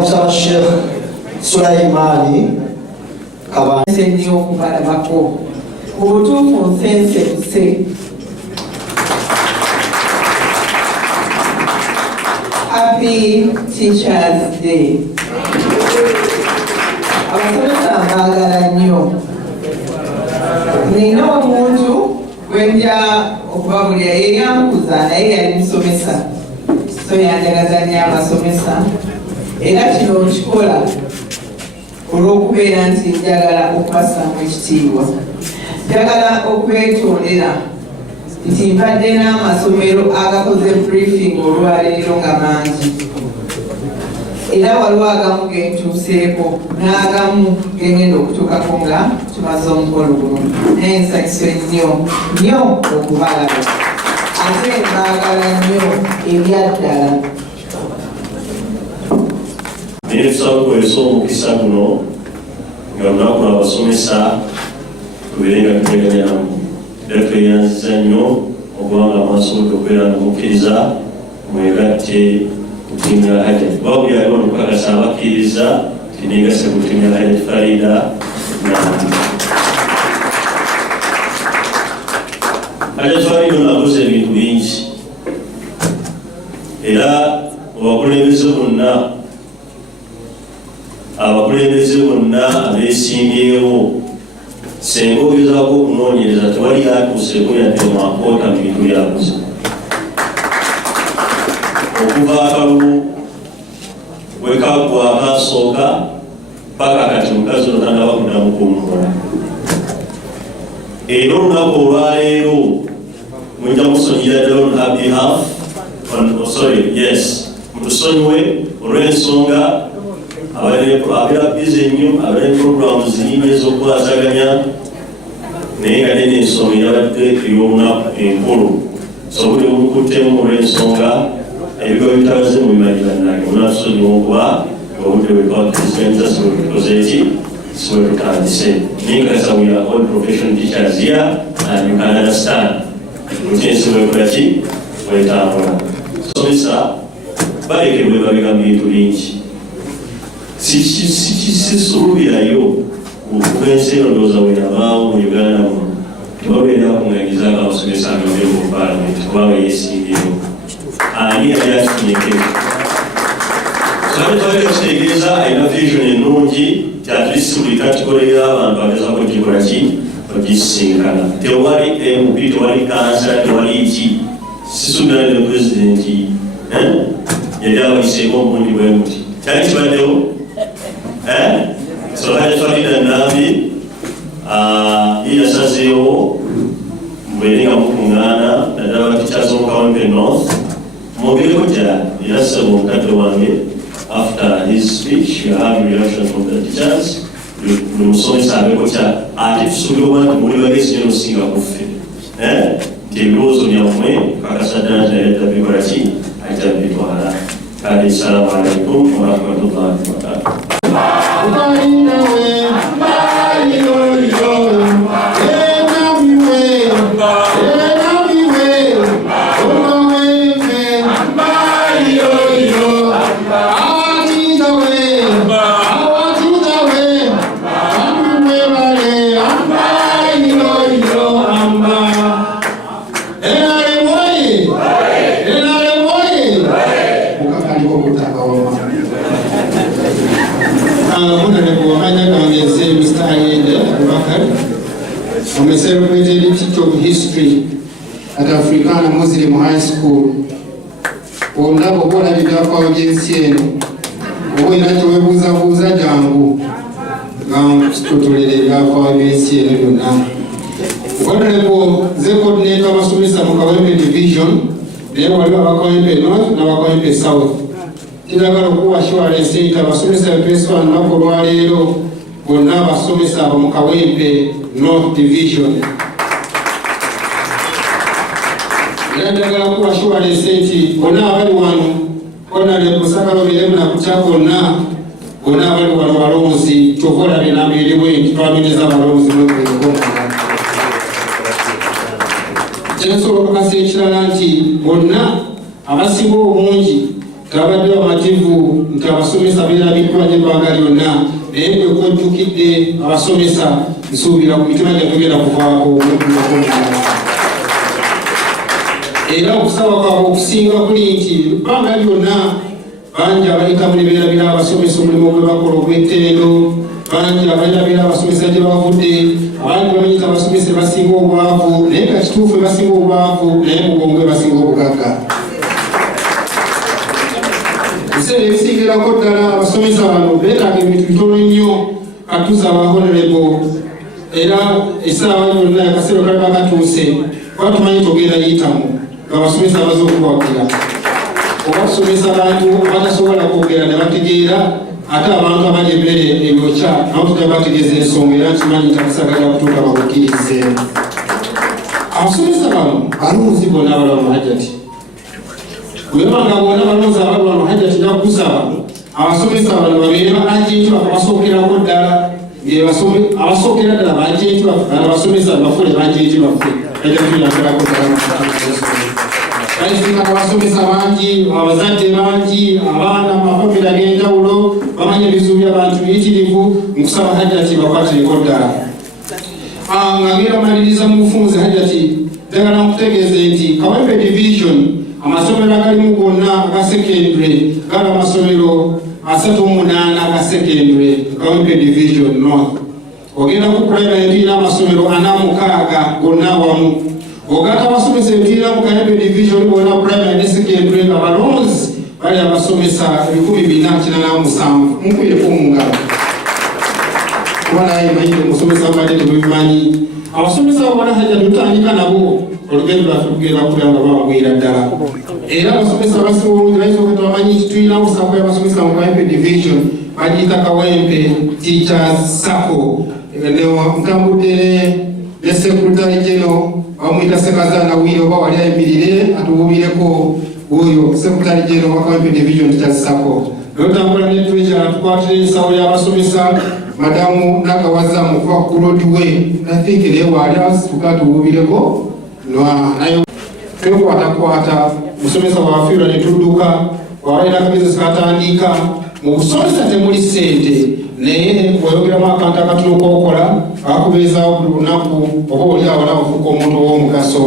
kusaba Sheikh Sulaimani Kabanda nnyo okubalabako obutuufu nsensebuse. Happy Teachers Day. Abasomesa mbaagala nnyo. Nina omuntu gwenja okubabulira yeyankuza naye yali musomesa, so yanjagaza nnyo abasomesa, era kino okikola olw'okubeera nti njagala okubasaamu ekitiibwa. Njagala okwetondera nti mpadde n'amasomero agakoze briefing olwaleero nga mangi, era waliwo agamu gentuuseeko n'agamu gengenda okutuukako nga tumaze omukolo guno. Naye nsanyuse nnyo okubalaba, ate mbaagala nnyo ebyaddala. Naye tusaba kukozesa omukisa guno nga lunaku lw'abasomesa tubeere nga tuteganya namu. Era tweyanziza nnyo okubanga mwasobodde okubeera nga mukkiriza mwegatte ku ttiimu ya Hajat. Buli aliwo nokukakasa abakkiriza nti neegase ku ttiimu ya Hajat Farida Nambi. Hajat Farida ono akoze ebintu bingi, era abakulembeze bonna abeesimbyewo senga ogezaako okunoonyereza tewali atuuseeko yadde mwakoota mu bintu byakoze. Okuva akalulu wekagwa akasooka paka kati mukazi ono tannaba kuddamu kuwummula. Era olunaku olwaleero mujja musonyira ddala on her behalf, mutusonyiwe olw'ensonga abeera bize nnyo, abeera programu zinyingi ez'okwazaganya, naye nga nene ensonga yabadde ey'olunaku enkulu. So buli omukuttemu olw'ensonga ebigo bitabaze mu bimanyi bannange munatusonyiwa okuba obudde bwe twakkiriza siwebikoze eki siwe tutandise. Naye nkakasa we are all professional teachers here and you can understand lutensi wekola ki wetambula. Somesa balekebwe babega mu bintu bingi, sisubirayo okugenza eno ndowooza bwe yabaawo mu Uganda muno tebabeera kunganyizaako abasomesa ng'obeera mu paalamenti kubanga yeesimbyewo ani yali akifunyeko. Twali tukitegeeza alina vision ennungi ti at least buli kategole y'abantu agezaako gikola ki ogisinkana. Tewali MP, tewali kansa, tewali ki. Sisuubira ne pulezidenti yali abayiseeko omundi bwe muti kyali kibaddewo. So Hajat Farida Nambi yasazeewo mbeere nga mukuŋŋaana naddala Teachers of Kawempe North mwogereko gyali era ssebo omukadde wange after his speech you have reaction from the teachers buli musomesa abeko kya ate tusuubira okuba nti muli bagezi nyo nosinga kuffe nti ebirowoozo byammwe kakasa ddala nti naye ajja bikola ki ajja bitwala. Kale assalamu alaikum warahmatullahi wabarakatuh. I'm a celebrated teacher of history at Africana Muslim High School. Ondabo bona bidakwa ojensi eno. Obo inacho webuza jangu. Tutolere bidakwa ojensi eno yonna. Honorable the coordinator of Masomesa mu Kawempe Division, naye waliwo abakawempe North n'abakawempe South. Kiragala okuwa assurance nti abasomesa bepeeswa olunaku olwaleero bonna abasomesa abo mu Kawempe North Division. Era njagala okuwa assurance nti bonna abali wano Honorable Sakalo Biremu nakutya bonna abali wano balonzi tukola binamiriwe nti twabineza abalonzi mwekwekonaa. Kyensobola okukasa ekirala nti bonna abasinga obungi tabadde amativu nti abasomesa beerabiddwa n'ebbanga lyonna naye bwe kwejjukidde abasomesa nsuubira ku mitima gye tugenda kuvaako era okusaba kwabwe okusinga kuli nti ebbanga lyonna bangi abayitamu ne beerabira abasomesa omulimu gwe bakola ogw'ettendo, bangi abalabira abasomesa gye bavudde, abandi bamanyita abasomesa basinga obwavu naye nga kituufu basinga obwavu naye mugongwe basinga obugagga. Ebiseera ebisingirako ddala abasomesa bano beetaaga ebintu bitono nnyo katuza abahonorable era essaawa yonna akaseera kalaba katuuse kuba tumanyi togenda yitamu abasomesa baze okuwagira oba tusomesa abantu abatasobola kwogera ne bategeera ate abantu abalya emmere ebyokya nabo tujja bategeeza ensonga era nkimanyi nti akasaagala kutuuka bakukkirize. Abasomesa bano balonzi bonna abalaba mu hajjati webanga bonna balonzi abalaba mu hajjati nakusaba abasomesa bano babeere ba agenti bakabasookerako ddala abasookera ddala ba agenti baffe abasomesa bafule ba agenti baffe ajja tuyambalako ddala bayisinga abasomesa bangi abazadde bangi abaana amafamire ag'enjawulo bamanyi ebizibu by'abantu biyitirivu nkusaba hajjati bakwatireko ddala. Nga ngenda maliriza mu bufunze hajjati njagala nkutegeeze nti Kawempe division amasomero agalimu gonna aga secondary gali amasomero 38 aga secondary Kawempe division north. Ogenda ku primary tulina amasomero 46 gonna wamu. Ogata abasomesa tulina mu Kawempe division bonna primary ne secondary nga balonzi bali abasomesa 1487 mukubireko mu ngalo. Wala imanyi omusomesa abadde temubimanyi abasomesa bonna hajja tutandika nabo olugendo lwaffe tugenda kulaba nga bawagwira ddala era abasomesa abasinga obulungi bayinza bamanyi nti tulina okusako y'abasomesa mu Kawempe division bagiyita Kawempe Teachers Sacco ntambudde ne secretary general bamuyita Ssekazana Wiro oba wali ayimirire atubuubireko oyo secretary general wa Kawempe division Teachers Sacco notambula ne treasurer tukwatira ensawo y'abasomesa Madamu Nakawaza mukuva ku Roadway I think naye wali asituka tubuubireko naye twekwatakwata musomesa wafiirwa ne tudduka wabalina akabizinesi katandika mu busomesa temuli ssente naye wayogeramu akantu akatono k'okola akakubeezaawo buli lunaku oba oli awala bafuuka omuntu ow'omugaso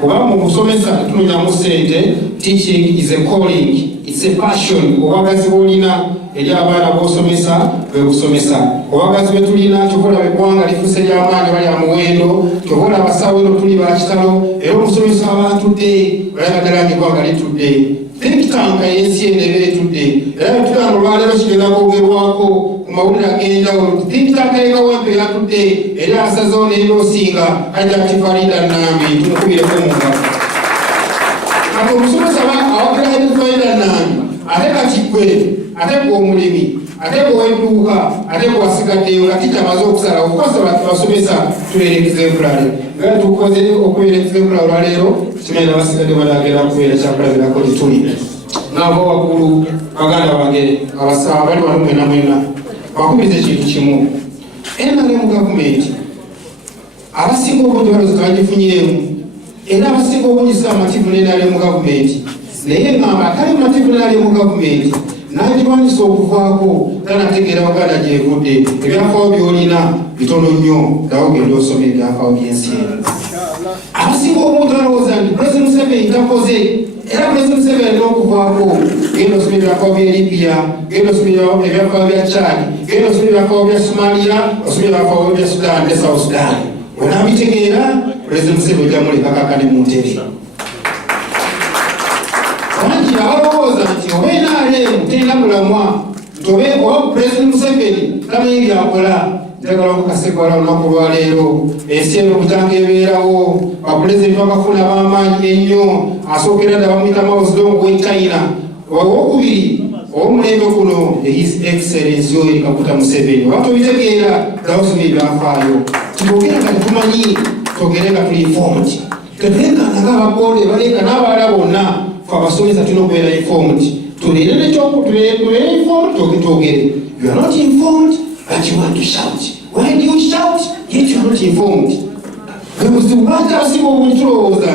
kuba mu busomesa tetunonyamu ssente. Teaching is a calling, it's a passion. Obwagazi bw'olina eri abaana b'osomesa bwe busomesa. Obwagazi bwe tulina ky'okola eggwanga lifuuse ly'amaanyi bali amuwendo ky'okola abasawo eno tuli bakitalo era omusomesa abatudde balaba ddala ng'eggwanga litudde. Think tank y'ensi eno eba etudde era ekiganiro olwaleero kigenda kwogerwako ku mawulire ag'enjawulo. Think tank y'e Kawempe yatudde era asazeewo n'endoosinga Hajjati Farida Nambi tumukubireko mu ngalo. Kati omusomesa awagera Hajjati Farida Nambi ate kakigwe ate gw'omulimi ate gw'ow'edduuka ate gw'asigaddeyo nga kitamaze okusalawo kukosa basomesa tubeera exemplary nga tukoze okubeera exemplary olwaleero kimenya basigadde balagera kubeera kyakulabirako lituli ng'ava waggulu baganda bange abasawo bali wano mwena mwena bakubiriza ekintu kimu NRM gavumenti abasinga obungi balowooza bagifunyeemu era abasinga obungi si amativu n'NRM gavumenti naye ngamba atali mativu n'NRM gavumenti n'agirwanyisa okuvaako tanategeera baganda gyevudde ebyafaawo by'olina bitono nnyo nawe ogenda osoma ebyafaawo by'ensi eno. Abasinga obungi balowooza nti President Museveni takoze era President Museveni alina okuvaako genda osoma ebyafaawo bya Libya genda osoma ebyafaawo bya Chad genda osoma ebyafaawo bya Somalia osoma ebyafaawo bya Sudan ne South Sudan onabitegeera President Museveni ojja mulekakakane mu ntebe. Bangi abalowooza nti oba NRM tenda mulamwa nti oba President Museveni tamanyi byakola. Njagala okukasekola olunaku lwaleero ensi eno okutanga ebeerawo bapulezidenti bakafuna b'amaanyi ennyo asookera ddala bamuyita Mao Zedong w'e China. Owokubiri ow'omulembe guno His Excellency Yoweri Kaguta Museveni oba tobitegeera ddala osoma ebyafaayo titwogere nga tetumanyi twogere nga tuli informed tetulenkana ng'ababoole balenka n'abalala bonna fe abasomesa tulina okubeera informed tubeere tubeere informed twogere. You are not informed but you want to shout. Why do you shout yet you are not informed? Buzibu bwaki abasinga obungi tulowooza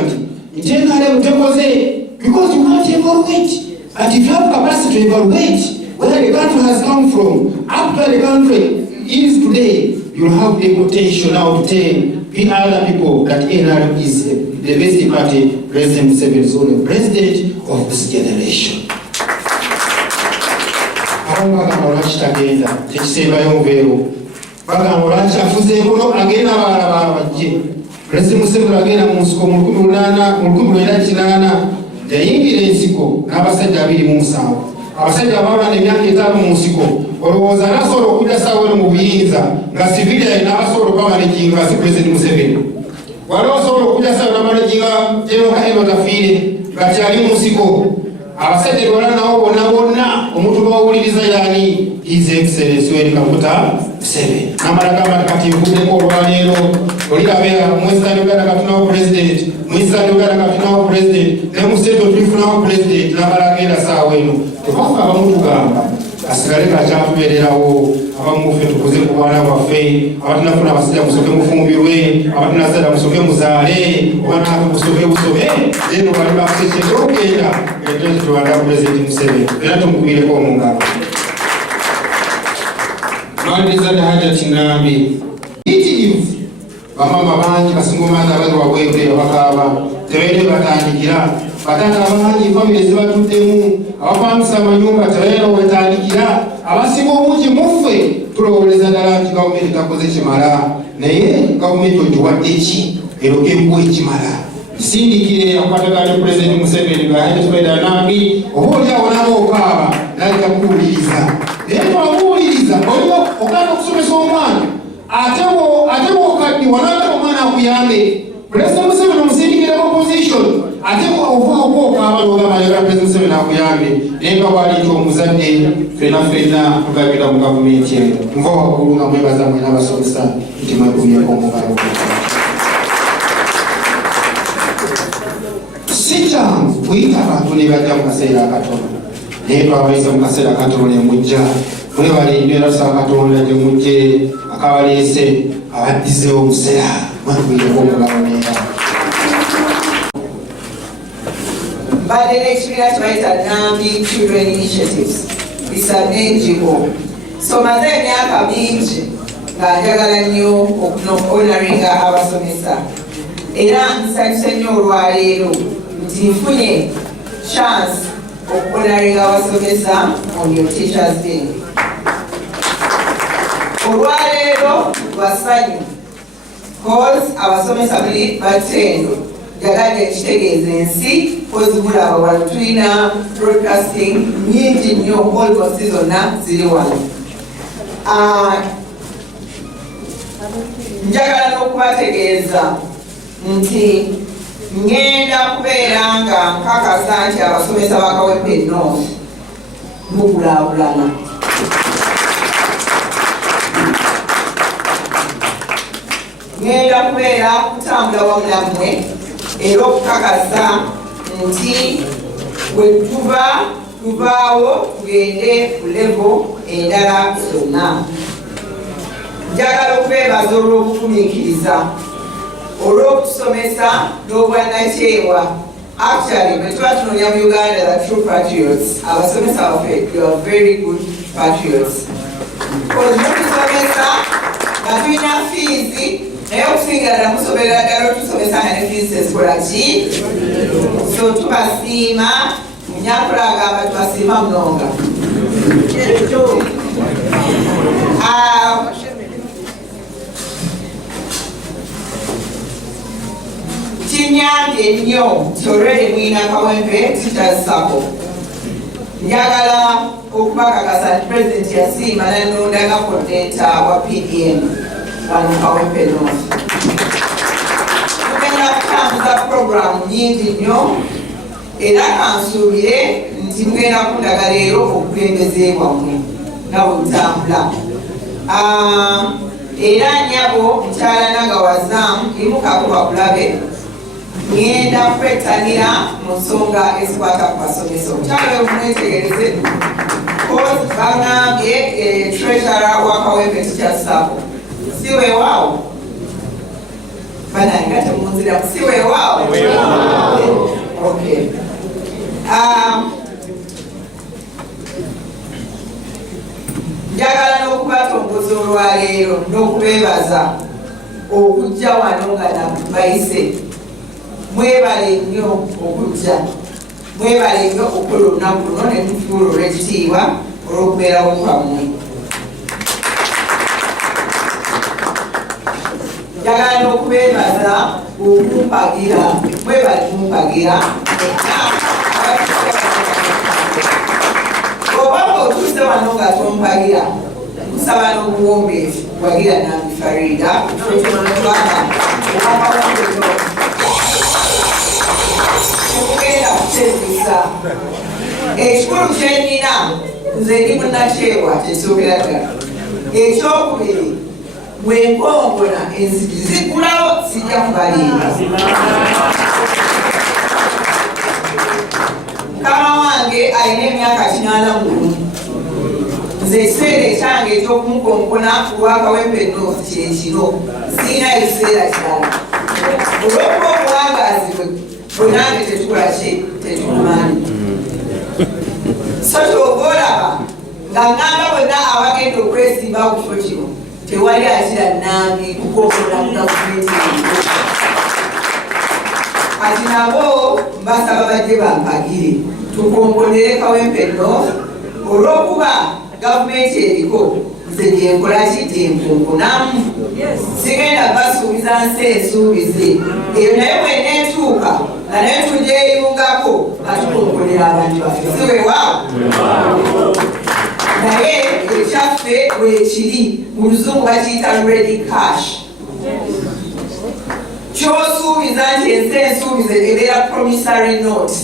nti NRM tekoze because you can't evaluate And if you have capacity to evaluate where the country has come from, up where the country is today, you have the potential now to tell other people that NRM is the best party. President Museveni is the president of this generation. Bagamba lwaki tagenda tekisembayo nveero bagamba lwaki afuze kono agenda abalala bajje President Museveni agenda mu nsiko mu 1998 yayingira ensiko n'abasajja 27 abasajja abaabana emyaka 5 mu nsiko olowooza nasobola okujja saawa mu buyinza nga civilian n'abasobola okubamanaginga si President Museveni waliwo osobola okujja saawa n'amanaginga General Kahindo Tafiire nga kyali mu nsiko abasajja bonna nabo bonna omuntu bawuliriza yani His Excellency Yoweri Kaguta Museveni n'amalagamba kati nvuddeko olwaleero olirabeera mu Western Uganda katunawo president mu Eastern Uganda katunawo president ne mu Central tulifunawo president n'amalagenda saawa eno tebafa abamu tugamba asigale kakyatubeererawo abamu ffe tukuze ku baana baffe abatunafuna abasajja musoke mufumbirwe abatunazadda musoke muzaale oba naafe musoke busobe eno bali bakusekyera okugenda ente tulwanda President Museveni era tumukubireko omungalo Mwandizadde Hajati Ngambi itirivu bamama bangi basinga omwana bali wabweru abakaaba tebaire batandikira batanda abangi famire zibatuddemu abapangisa amanyumba tebaire wetandikira abasinga obungi muffe tulowooleza ddala nti gavumenti takoze kimala naye gavumenti ogiwadde ki eroka ebuwa ekimala sindikire akwatagane President Museveni ng'ayenda Ngambi oba oliawo nabo okaaba naleta kuwuliriza naye twamuwuliriza olio okanda okusomesa omwana ate okaddi wanaagala omwana akuyambe President Museveni omusindikira opposition ate ovaako okaaba n'ogamba ayagala President Museveni akuyambe naye nga bwali nti omuzadde ffenna tugabira mu gavumenti eno nva waggulu nga mwebaza mwena abasomesa nti mwekubyeko omugalo si kyangu kuyita abantu ne bajja mu kaseera akatono naye twabayisa mu kaseera akatono ne mujja mwebale embeera sa Katonda gye mujje akabaleese abaddizeewo omusera mwekubyeko omugalo neera mbadde n'ekibiina kye bayita Ngambi Children Initiatives bisadde enjigo so maze emyaka mingi nga njagala nnyo okuhonoringa abasomesa era nsanyuse nnyo olwaleero nti nfunye chance okuhonoringa abasomesa on your Teachers Day. Olwaleero lwasanyu cause abasomesa bali batendo jagadde ekitegeeza ensi kozibulaba wano tulina broadcasting nyingi nnyo almost zonna ziri wano njagala n'okubategeeza nti ngenda kubeera nga nkakasa nti abasomesa bakawempe North mukulaakulana ngenda kubeera kutambula wamu nammwe era okukakasa nti bwe tuvaawo tugende ku level endala zonna njagala okubeebaza olw'okufumiikiriza olw'okusomesa n'obwannakyewa actually bwe tuba tunoonya mu Uganda the true patriots abasomesa baffe you are very good patriots okusomesa nga tulina fees naye okusingira ddala musoberera ddala otusomesa nga ne fees ezikola ki so tubasiima munyakula agamba tubasiima munonga kinyambye nnyo nti olwedi mwina Kawempe Teachers Sacco njagala okubakakasa nti President yasiima nanonda nga coordinator wa PDM wano Kawempe North tugenda kutambuza program nyingi nnyo era kansuubire nti mugenda kundaga leero obukulembeze bwammwe nga bwe butambula era nnyabo mukyala Nagawazaamu imukako bakulabe ngenda kwettanira mu nsonga ezikwata ku basomesa omukyala we mumwetegereze cause bangambye treasurer wa Kawempe Teachers Sacco si weewaawo banange temunziramu si weewaawo okay olowooza olwaleero n'okubeebaza okujja wano nga nabayise. Mwebale nnyo okujja, mwebale nnyo okukola olunaku luno ne mufuula olw'ekitiibwa olw'okubeerawo kwammwe. Njagala n'okubeebaza okumpagira, mwebale kumpagira. Oba ng'otuuse wano nga tompagira, nsaba n'obuwombeefu wagira Nambi Farida okugenda kukyezisa. Ekikulu kye nnina nze ndi munnakyewa kyesookera ddala. Ekyokubiri, bwe nkongola enzigi ziggulawo sijja kubalinda. Mukama wange alina emyaka 81. Nze ekiseera ekyange ekyokumukonkona ku Lwakawempe North kyekiro, sirina ekiseera kirala. Olw'okuba obuwangaazi bwe nange tetukola ki tetukumanyi. So ky'oba olaba nga ngamba bonna abagenda okwesimba ku kifo kino tewali akira Nambi kukonkona mu gavumenti. Kati nabo mbasaba bajje bampagire tukonkonere Kawempe North olw'okuba gavumenti eriko nze gyenkola ki gyenkonkonamu. Sigenda basuubiza nsi ensuubize eyo naye bweneetuuka nga naye tugyeyungako nga tukonkonera abantu baffe siweewaawo. Naye ekyaffe bwekiri mu luzungu bakiyita ready cash. Ky'osuubiza nti ensi ensuubize ebeera promissory note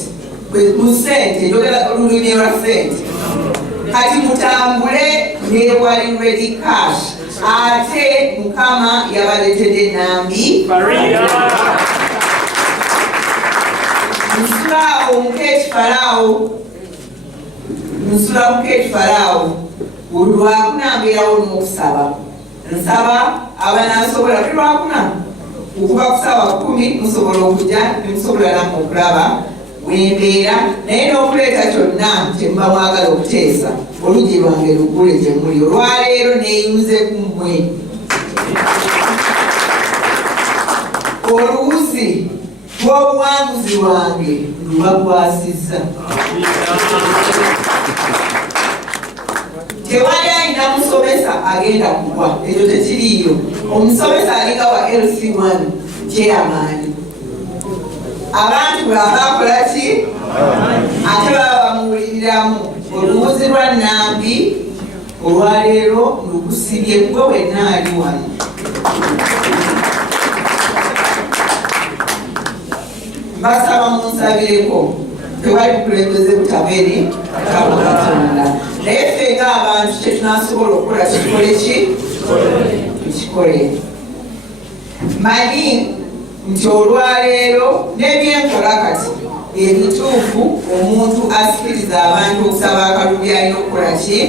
mu ssente, njogera olulimi lwa ssente. Kati mutambule n'ewali ready cash. Ate Mukama yabaletedde Nambi Farida. Nsulawo mukeekifalaawo, nsula mukeekifalaawo olwakuna mbeerawo n'okusaba. Nsaba abanaasobola tuli lwakuna okuva ku ssaawa 10 musobola okujja ne musobola nammwe okulaba wembeera, naye n'okuleeta kyonna kye muba mwagala okuteesa oluggi lwange luggule gye muli. Olwaleero neeyunze ku mmwe. Oluwuzi lw'obuwanguzi lwange lubagwasizza. Tewali alina musomesa agenda kugwa, ekyo tekiriiyo. Omusomesa alinga wa LC1 kyeyamaanyi. Abantu baabakola ki? Ate baba bamuwuliriramu. Oluwuzi lwa Nambi olwaleero lukusibye gwe wenna ali wano. Mbasaba munsabireko, tewali bukulembeze butaberi ataba Katonda. Naye ffe ng'abantu kye tunaasobola okukola kikole ki? Tukikole. Manyi nti olwaleero n'ebyenkola kati ebituufu omuntu asikiriza abantu okusaba akalulu byalina okukola ki?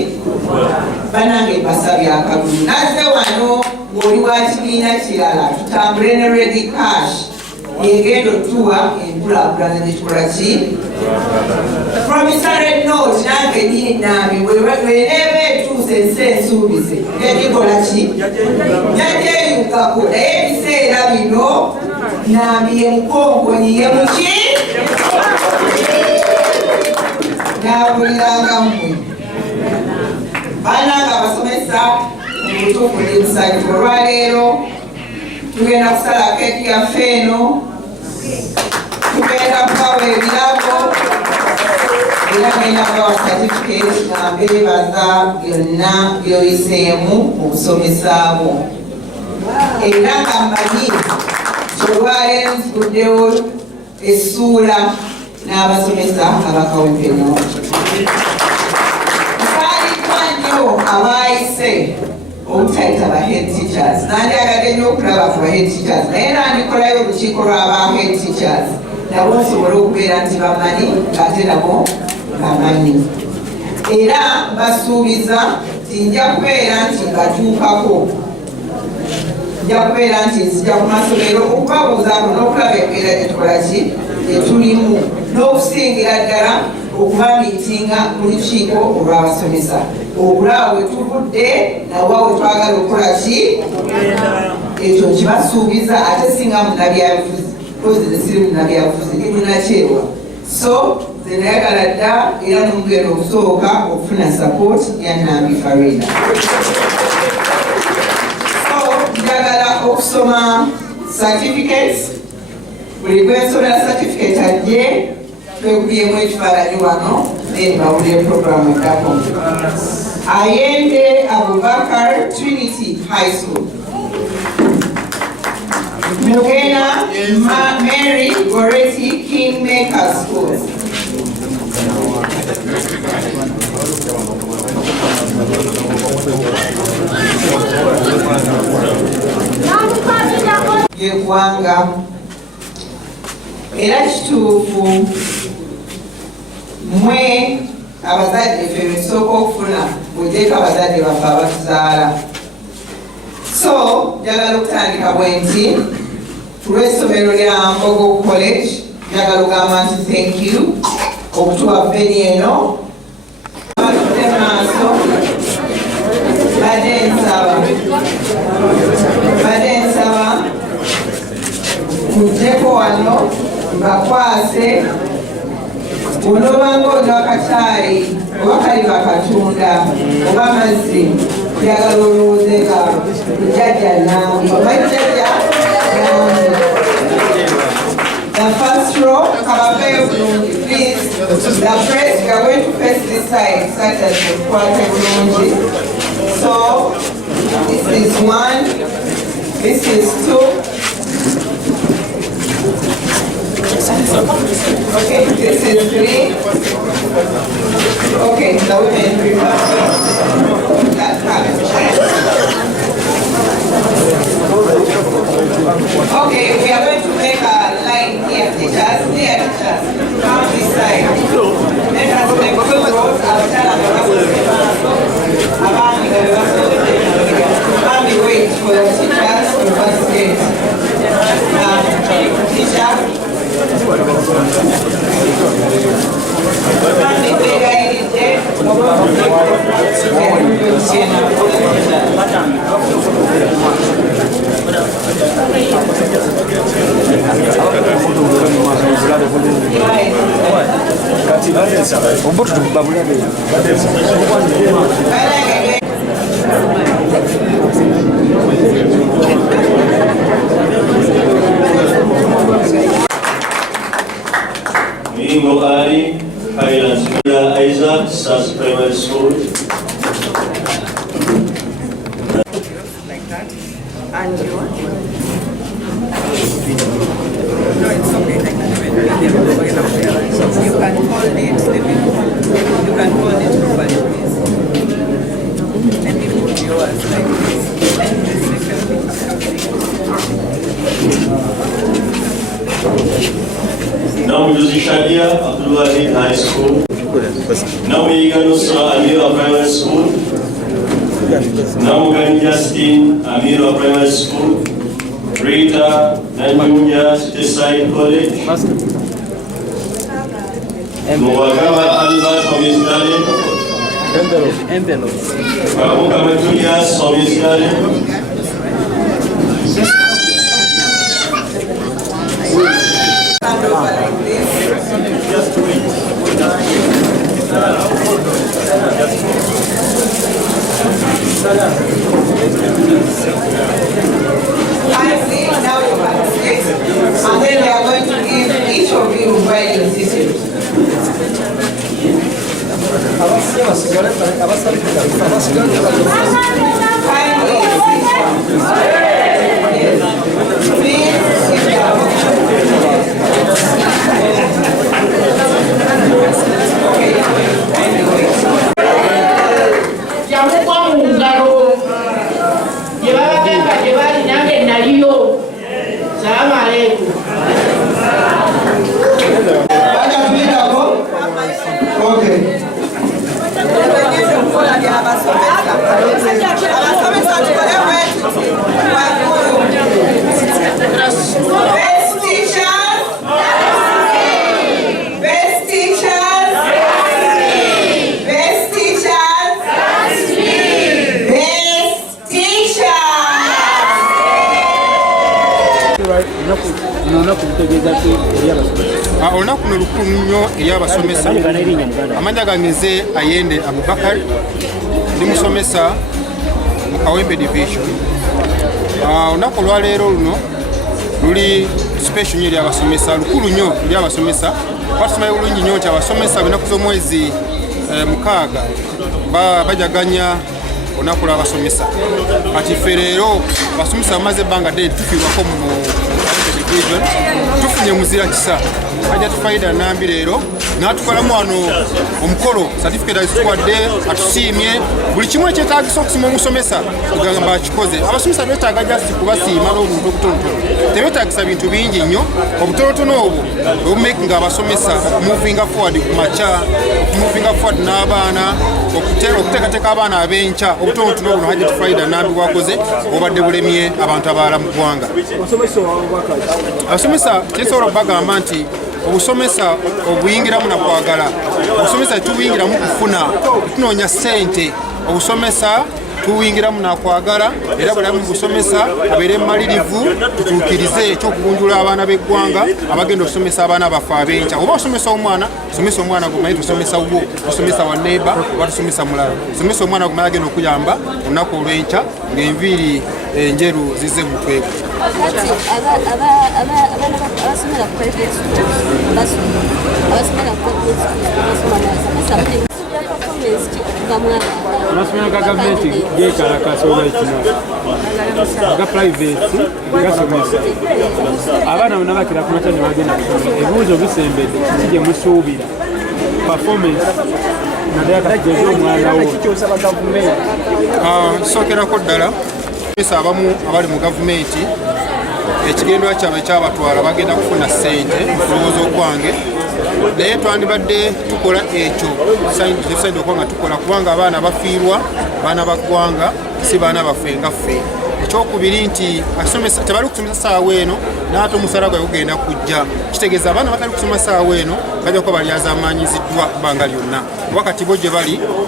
Banange mbasabye akalulu. Nazze wano ng'oli wa kibiina kirala tutambule ne ready cash egenda otuwa enkulaakulana ne tukola ki? Promissory note nange nnyini Nambi bw'eneeba etuuse ensi ensuubize yagikola ki? Yagyeyungako. Naye ebiseera bino Nambi ye mukonkonyi ye muki? Naabuliranga mmwe. Bannange abasomesa mu butuufu ndi musanyufu. Olwaleero tugenda kusala keeki yaffe eno, tugenda kubawa ebirabo era ngenda kubawa certificate nga mbeebaza byonna by'oyiseemu mu busomesa bwo. Era nga mmanyi olwaleero nziguddewo essuula n'abasomesa abakawempe North. Nsaaliddwa nnyo abaayise obutayita ba head teachers. Nandyagadde nnyo okulaba ku ba head teachers, naye nandikolayo olukiiko lw'aba head teachers nabo nsobole okubeera nti bamanyi ate nabo bamanyi. Era mbasuubiza nti nja kubeera nti mbatuukako, nja kubeera nti nzija ku masomero okubabuuzaako n'okulaba embeera gye tukola ki gye tulimu, n'okusingira ddala okuba miitinga mu lukiiko olw'abasomesa. okulaba we tuvudde nawa we twagala okukola ki ekyo kibasuubiza ate singa munabyabufuzi kozi nesiri munabyabufuzi ndimunakyewa so zenayagala dda era nomugenda okusooka okufuna support ya Nambi Farida. So njagala okusoma certificates buli gwensomera certificate ajje twekubiyemu ekifaananyi wano then bawulire programu eddako. Ayende Abubakar Trinity High School. Mugena Mary Goretti Kingmaker School. Yekwanga era kituufu mwe abazadde ffe besooka okufuna bujeeko abazadde baffe abatuzaala. So njagala okutandika bwe nti ku lw'essomero lya Mbogo College njagala okugamba nti thank you okutuwa veni eno batute maaso badde nsaba mujjeko wano mbakwase onobanga olina akacaayi oba kali bakatunda oba amazzi njagala olowooze nga jjajja Nambi oba jjajja Nambi. The first row, please. The first, we are going to face this side, such as the quarter. So, this is 1, this is 2. Okay, this is 3. Okay, the women prepare. That's okay, we are going to make a line here, teachers. Come this side. Let us make two rows after wait for the teachers to participate. Teacher. Mingo Ali, Highlands Villa Isaac, Stars Primary School. Like that. And you want? No, it's okay like that. You can hold it, you can hold it properly, please. Let me put yours like this. And the Now Muzi Shadia, Abdul Wahid High School. Now Megan Nusra, Amira Primary School. Now Mugan Justin, Amira Primary School. Rita, Nanjunya, Cityside College. Mwagawa Albert from Israel. Kamuka Matulias from Israel. Now you have 6, and then we are going to give each of you while you sit. Kindly olunaku luno lukulu nnyo eri abasomesa. Amanya gange Ayende Abubakar, ndi musomesa mu Kawempe Division. Olunaku olwaleero luno luli special nnyo eri abasomesa, lukulu nnyo eri abasomesa. Batumanyi bulungi nnyo nti abasomesa ab'ennaku z'omwezi 6 bajaganya olunaku lw'abasomesa. Kati ffe leero abasomesa bamaze ebbanga ddene tufiirwako mu division, tufunye muzira kisa ajja tufaida Nambi leero n'atukolamu wano omukolo certificate azituwadde, atusiimye buli kimu ekyetaagisa okusima omusomesa tugamba akikoze. Abasomesa beetaaga just kubasiima n'obuntu obutonotono, tebeetaagisa bintu bingi nnyo. Obutonotono obwo obumakinga abasomesa okumuvinga forward ku makya, okumuvinga forward n'abaana, okuteekateeka abaana ab'enkya. Obutonotono buno hajja tufaida Nambi bwakoze obadde bulemye abantu abalala mu ggwanga. Abasomesa kyesobola bagamba nti obusomesa obuyingiramu na kwagala, obusomesa tubuyingiramu kufuna, tunoonya ssente. Obusomesa tuwingiramu na kwagala era bulamu busomesa abeere malirivu, tutuukirize ekyokugunjula abaana b'eggwanga abagenda okusomesa abaana baffe ab'enkya. Oba osomesa omwana, somesa omwana gumanyi tusomesa wo, tusomesa wa neighbor, oba tusomesa mulala. Somesa omwana gumanyi agenda okuyamba olunaku olw'enkya ng'enviiri enjeru zize mu twego. Amasomero ga gavumenti geekalakaasa olw'ekino, aga private gasomesa abaana bonna bakira ku makya ne bagenda kusoma. Ebibuuzo bisembedde kiki gye musuubira performance naddala katigeze omwana wo kikyosaba gavumenti. Nsookerako ddala abasomesa abamu abali mu gavumenti ekigendwa kyabwe kyabatwala bagenda kufuna ssente kulowooza okwange, naye twandibadde tukola ekyo tusaidde okuba nga tukola, kubanga abaana bafiirwa, baana ba ggwanga, si baana baffe nga ffe. Ekyokubiri nti abasomesa tebali kusomesa saawa eno n'ate omusala gwe gugenda kujja. Kitegeeza abaana batali kusoma saawa eno bajja kuba balyazaamaanyiziddwa bbanga lyonna. Wakati bo gye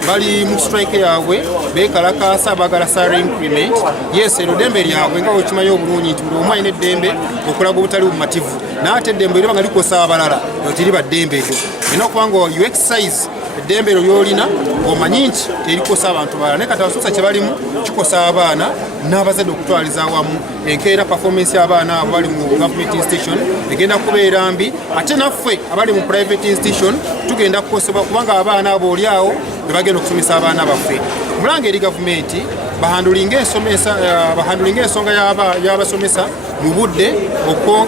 bali mu strike yaabwe, beekalakaasa baagala salary increment. Yes, ero ddembe lyabwe nga wekimanyi obulungi nti buli omu alina eddembe okulaga obutali bumativu, n'ate eddembe eryo banga likosa abalala teri ddembe eryo. Olina okuba nga you exercise eddembe eryo ly'olina ng'omanyi nti terikosa abantu balala. Naye kati abasomesa kye balimu kikosa abaana n'abazadde okutwaliza awamu. Enkeera performance y'abaana abo bali mu government institution egenda kubeera mbi, ate naffe abali mu private institution tugenda kukosebwa, kubanga abaana abo oli awo be bagenda okusomesa abaana baffe. Mulanga eri gavumenti bahandulinga ensonga y'abasomesa mu budde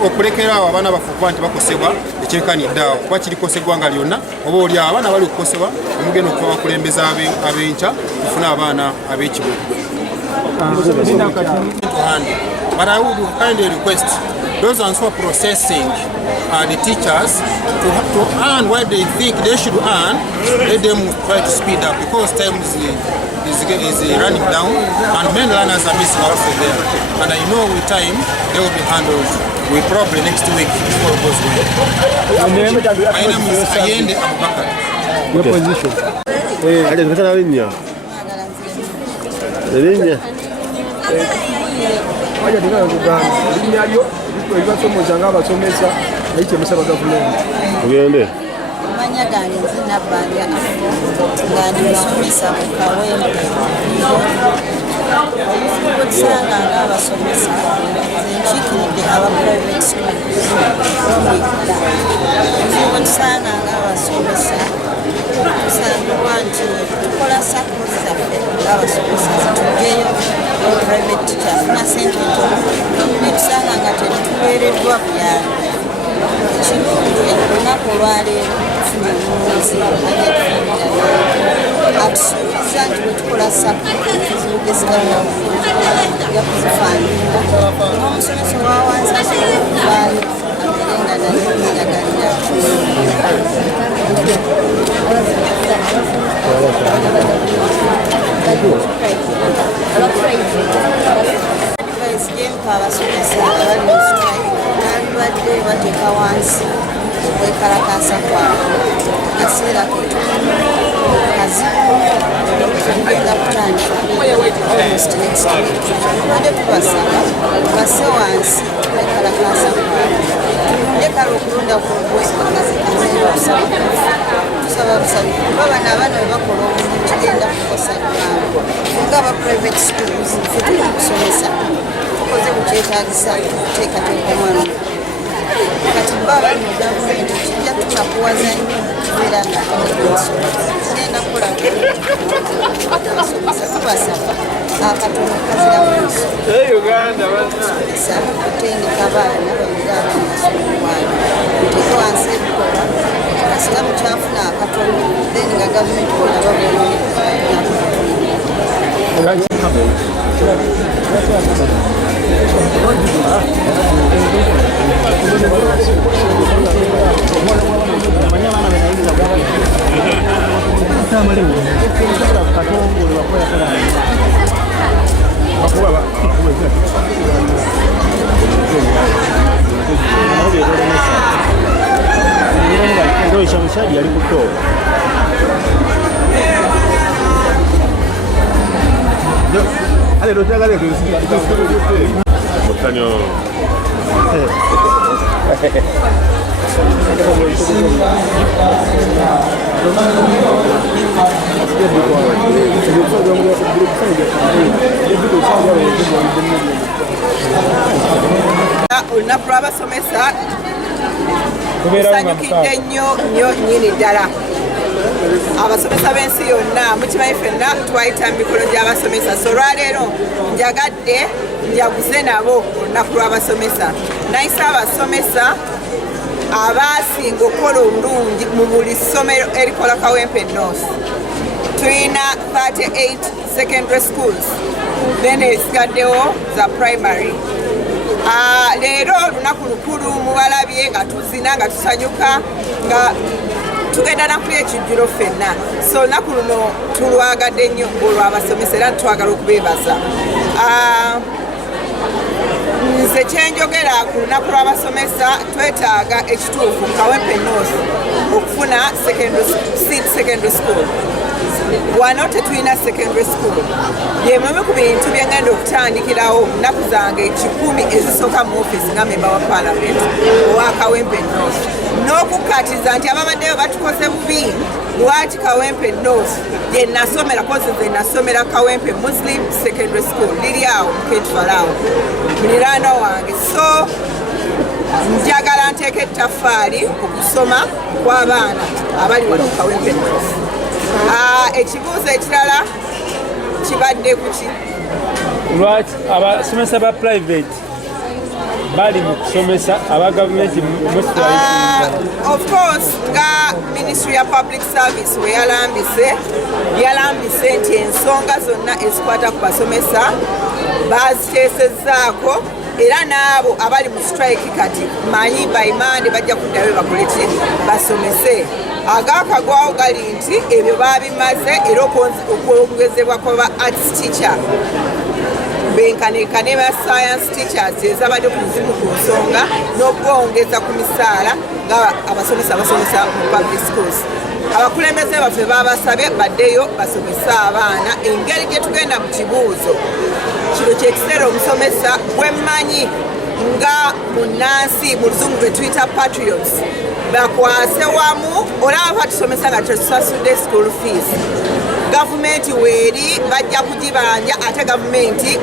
okulekera awo abaana baffe okuba nti bakosebwa ekyenkanidde awo, kuba kirikosa eggwanga lyonna. Oba oli abaana bali okukosebwa omugenda okuba bakulembeza ab'enkya tufune abaana ab'ekibugwe. But I would kindly request those ones who are processing the teachers to earn what they think they should earn. Let them try to speed up, because time is running down and many learners are missing out from there. And I know with time they will be handled. We probably next week if all goes well. My name is Ayende Abubakar. Your position? Aja tingana kugamba linnya lyo ebibasomoza ng'abasomesa naye kyemusaba gavumenti. Tugende. Amanya gange nzina Bbanja Afro nga ndi musomesa mu Kawempe. Okusanga ng'abasomesa nkikiridde aba private schools okusanga ng'abasomesa kusangibwa nti tukola sakozi zaffe ng'abasomesa zituggeyo private teacher afuna sente ntono netusanga nga tetuweereddwa buyambi. Ekirungi olunaku olwaleero tufuna omuwozi atusuubiza nti bwe tukola sakozi geziganamu ja kuzifaanira n'omusomesa owa wansi asobola abeerenga naye yeyagalira gyempa abasomesa abali mu strike nalibadde bateeka wansi okwekalakaasa kwabwe akaseera ketulimu kazibu tugenda kutandika almost next week badde tubasaba basse wansi okwekalakaasa kwabwe tulunde kale okulonda kwogwe tusaba busabi kuba bano abaana bwe bakola obulungi kigenda kukosa nabo nga aba private schools fe tuli kusomesa tukoze bukyetagisa kuteekateeka omwana kati baba mu gavumenti kijja tunakuwaza nnyo kubeera nga genda kukola tubasaba akatono kazira muiso kutendeka abaana babeera abaanasobolwano tuteeke wansi ebikola kasita mukyafuna akatono then nga gavumenti bona olunaku lw'abasomesa tusanyukidde nnyo nnyini ddala abasomesa b'ensi yonna mukimanyi ffenna twayita mu mikolo gy'abasomesa so olwaleero njagadde njaguze nabo olunaku lw'abasomesa nayisa abasomesa abaasinga okukola obulungi mu buli ssomero erikola Kawempe North. Tulina 38 secondary schools then esigaddewo za primary. Leero olunaku lukulu mubalabye nga tuzina nga tusanyuka nga tugenda nakulya ekijjulo ffenna so olunaku luno tulwagadde nnyo olw'abasomesa era twagala okubeebaza. Nze kyenjogera ku lunaku lw'abasomesa twetaaga ekituufu Kawempe North okufuna secondary school. Wano tetulina secondary school. Byemwe ku bintu bye ngenda okutandikirawo nnaku zange 10 ezisooka mu office nga member wa parliament owa Kawempe North. N'okukatiza nti ababaddeyo batukoze bubi lwaki Kawempe North gye nasomera kozi ze nasomera Kawempe Muslim Secondary School liri awo Ketfalaawo muliraano wange so njagala nteeka ettaffaali ku kusoma kw'abaana abali wano Kawempe North. Ekibuuzo ekirala kibadde kuki lwaki abasomesa ba private bali mu kusomesa aba gavumenti of course nga Ministry ya Public Service we yalambise nti ensonga zonna ezikwata ku basomesa baziteesezzaako era n'abo abali mu strike kati manyi baimande bajja kuddayo bakole ki basomese. Agakagwawo gali nti ebyo babimaze era okwongezebwa kwaba arts teacher benkanekane ba science teachers ezabadde ku muzimu ku nsonga n'okwongeza ku misaala nga abasomesa basomesa mu public schools. Abakulembeze baffe babasabye baddeyo basomesa abaana engeri gye tugenda mu kibuuzo kino kyekiseera omusomesa bwemmanyi nga munnansi mu luzungu gwe tuyita patriots bakwase wamu olaba batusomesa nga tetusasudde school fees. Gavumenti weeri bajja kugibanja ate gavumenti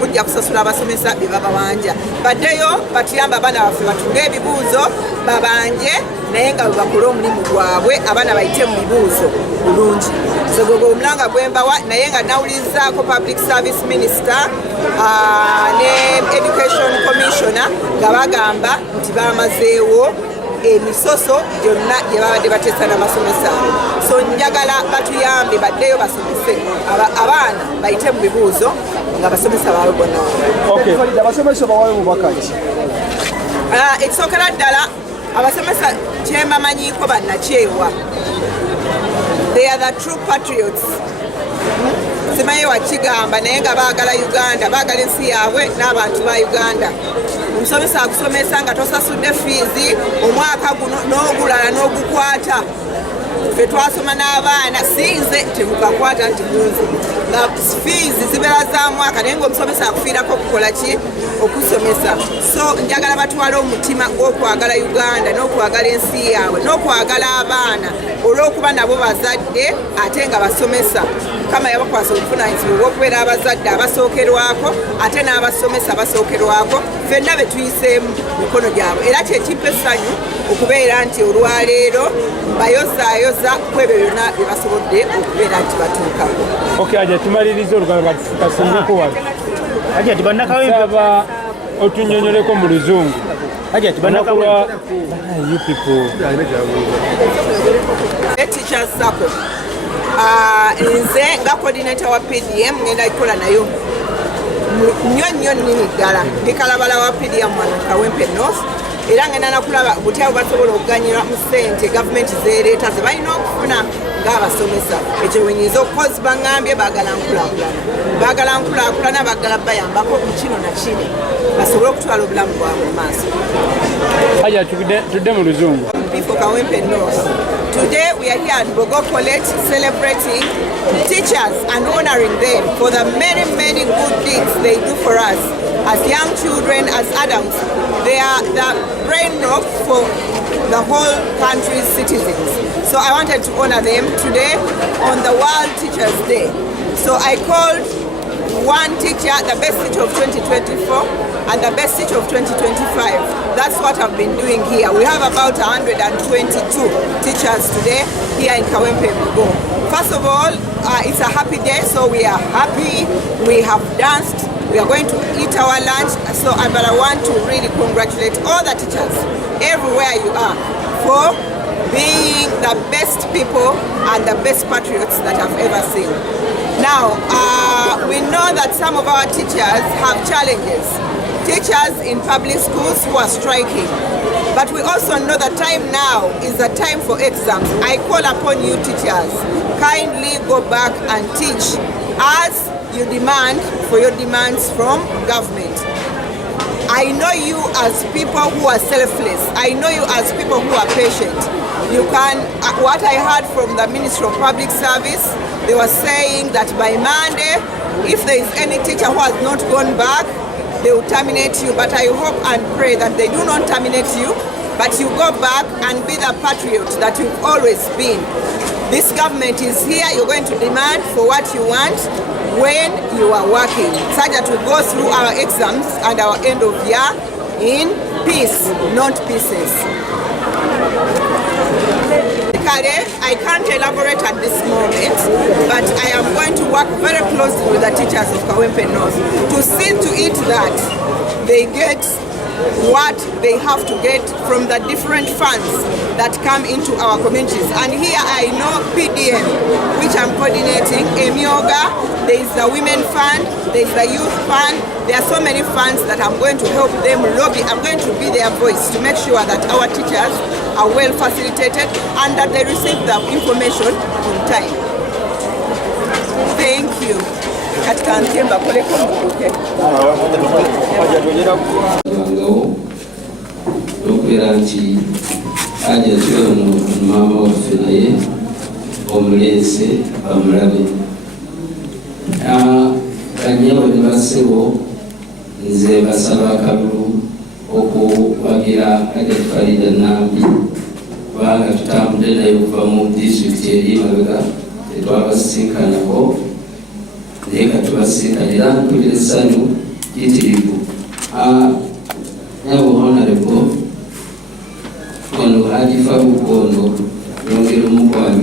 mujja kusasula abasomesa bye bababanja. Baddeyo batuyamba abaana baffe batunge ebibuuzo babanje naye nga bwebakole omulimu gwabwe abaana bayite mu bibuuzo bulungi. Zegwegwe omulanga gwembawa naye nga nawulizaako Public Service Minister ne Education Commissioner nga bagamba nti bamazeewo emisoso gyonna gye babadde bateesa n'abasomesa. So njagala batuyambe baddeyo basomese abaana bayite mu bibuuzo nga basomesa baabwe bonna. Abasomesa bawayo bubaka ki? Ekisookera ddala abasomesa kyembamanyiiko bannakyewa. They are the true patriots. Simanyi wakigamba naye nga baagala Uganda, baagala ensi yaabwe n'abantu ba Uganda. Omusomesa akusomesa nga tosasudde fiizi omwaka guno n'ogulala n'ogukwata ffe twasoma n'abaana sinze temukakwata nti munze nga fiizi zibeera za mwaka naye ng'omusomesa akufiirako okukola ki okusomesa. So njagala batwale omutima gw'okwagala Uganda n'okwagala ensi yaabwe n'okwagala abaana olw'okuba nabo bazadde ate nga basomesa. Mukama yabakwasa obuvunaanyizibwa obw'okubeera abazadde abasookerwako ate n'abasomesa abasookerwako ffenna be tuyiseemu mikono gyabwe era kyekimpa essanyu okubeera nti olwaleero bayozaayoza ku ebyo byonna bye basobodde okubeera nti batuukako. Okay, aja tumalirize olugalo kasingeko wano. Aja tibannakawemba otunyonyoleko mu luzungu. Aja tibannakawemba you people. Teachers Sacco. Nze nga coordinator wa PDM ngenda ikola nayo nnyo nnini ddala ndi kalabala wa PDM wano Kawempe North era ngenda nakulaba buti abo basobola okuganyirwa mu ssente gavumenti zeereeta ze balina okufuna ng'abasomesa. Ekyo wenyinza okukozi baŋŋambye baagala nkulaakulana baagala bayambako mu kino na kino basobole okutwala obulamu bwabwe mu maaso. Aja tudde mu luzungu. For Kawempe North. Today we are here at Bogo College celebrating teachers and honoring them for the many good things they do for us as young children, as adults. They are the brain rock for the whole country's citizens. So I wanted to honor them today on the World Teachers Day. So I called one teacher the best teacher of 2024 and the best teacher of 2025. That's what I've been doing here. We have about 122 teachers today here in Kawempe Bogo. First of all, it's a happy day, so we are happy. We have danced. We are going to eat our lunch. So I want to really congratulate all the teachers everywhere you are for being the best people and the best patriots that I've ever seen. Now, we know that some of our teachers have challenges. Teachers in public schools who are striking. But we also know the time now is the time for exams. I call upon you teachers, kindly go back and teach as you demand for your demands from government. I know you as people who are selfless. I know you as people who are patient. You can, what I heard from the Ministry of Public Service, they were saying that by Monday, if there is any teacher who has not gone back, they will terminate you. But I hope and pray that they do not terminate you, but you go back and be the patriot that you've always been. This government is here. You're going to demand for what you want when you are working, such that we go through our exams and our end of year in peace, not pieces. I can't elaborate at this moment, but I am going to work very closely with the teachers of Kawempe North to see to it that they get what they have to get from the different funds that come into our communities. And here I know PDM, which I'm coordinating, Emioga, there is the Women Fund, there is the Youth Fund. There are so many funds that I'm going to help them lobby. I'm going to be their voice to make sure that our teachers are well facilitated and that they receive the information on time. Thank you. Okubeera nti ajja tuwe maama waffe naye omulense bamulabe. Kanyewe ne bassebo nze basaba akalulu okuwagira Kajja Nambi kubanga tutambudde naye okuva mu disitulikiti eri emabega tetwabasisinkanako naye katubasinkana era mpulira essanyu jitirivu. Nyabo honorable ono Haji Faruku ono yongera omukwano